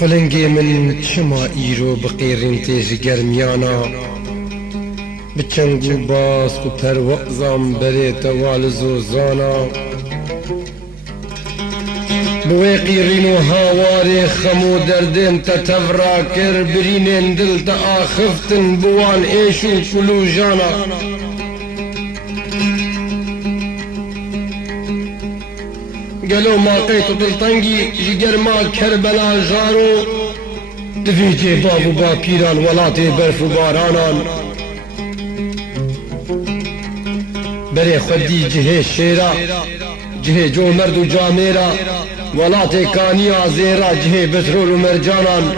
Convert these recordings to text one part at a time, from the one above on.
قلنگی من چما ایرو بقیرین تیج گرمیانا بچنگو باسک و پروازم بری توال زوزانا بوی قیرین و هاواری خمو دردین تتفرا کر برینین دل تا آخفتن بوان ایشو کلو جانا قالوا ما قيت دلطنقي جيجر ما كربلا جارو دفيجي بابو باكيران ولاتي برف بارانان بري خدي جهي الشيرا جهي جو مرد جاميرا ولاتي كانيا زيرا جهي بترول ومرجانان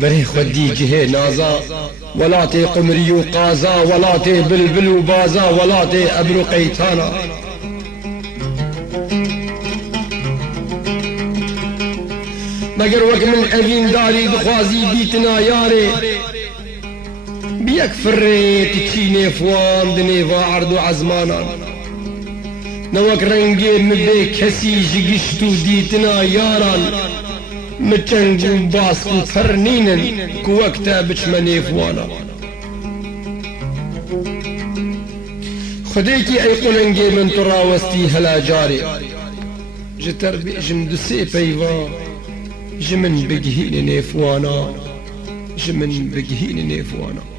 بري خدي جهي نازا ولاتي قمري وقازا ولاتي بلبل وبازا ولاتي ابرو قيتانا مگر وقت من اوین داری بخوازی بیتنا یاره بیک فریت چینه فوان دنی و عرض و عزمانان نوک رنگی مبی کسی جگشتو دیتنا یاران مچنگو باسکو فرنینن کو وقتا بچمنی فوانا خديكي اي قلنجي من تراوستي هلا جاري جتر بيجم دسي بيوا جمن بجهين نيفوانا جمن بجهين نيفوانا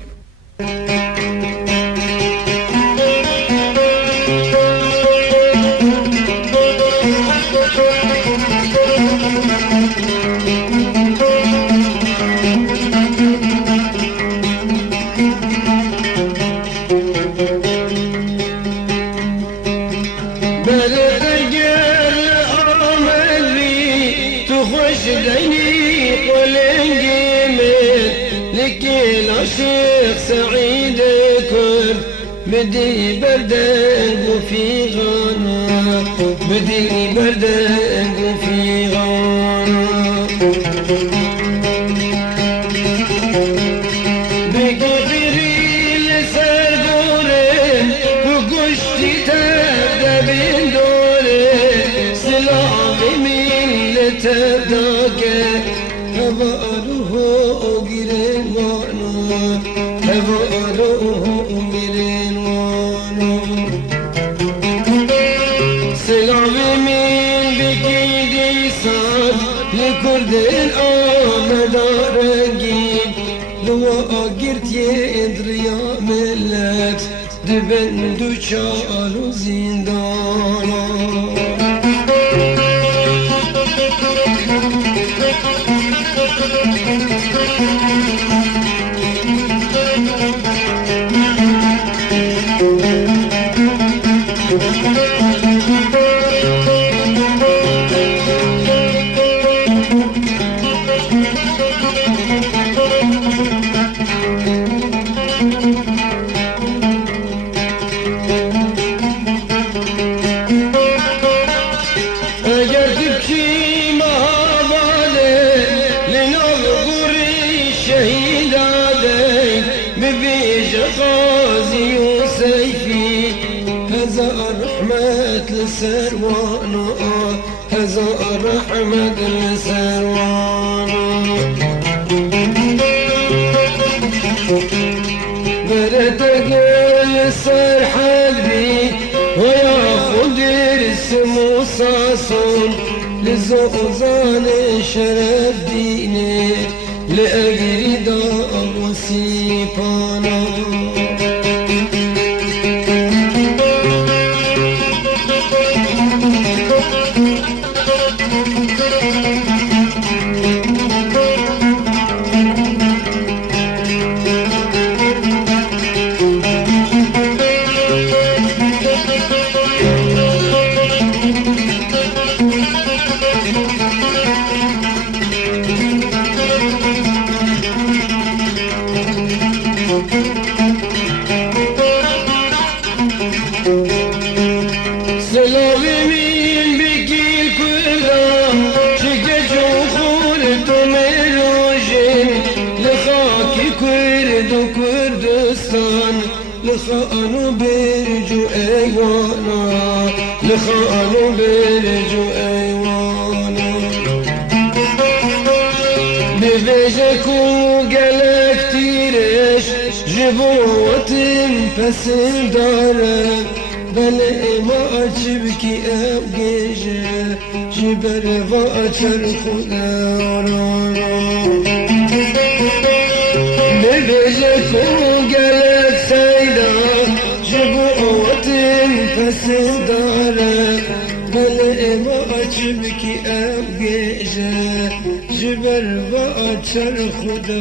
الشيخ سعيد كرد بدي بردق وفي غانا بدي بردق وفي غانا بقدري لسر دوري وقشتي تبدا بين دوري سلامي من لتبداك هباله قرين وانا هباله قرين وانا سلامي من بكيدي صار لكردين آمدارقين لو قرت يدري يا ملت دبن دوشال وزندانا لسروانا هزار رحمة لسروانا بردك السر حبي وياخد رسم وصاصون لزوزان شرف ديني لأجري دار وسيبانا لخانو برجو ايوانا لخانو برجو ايوانا دبیجه کو گلک تیرش جبوتم پسند داره بله ما عجب کی اب گیجه جبر و اچر خدا دبیجه کو گلک سیدا جبوتم پسند داره بله ما عجب کی اب گیجه جبر و اچر خدا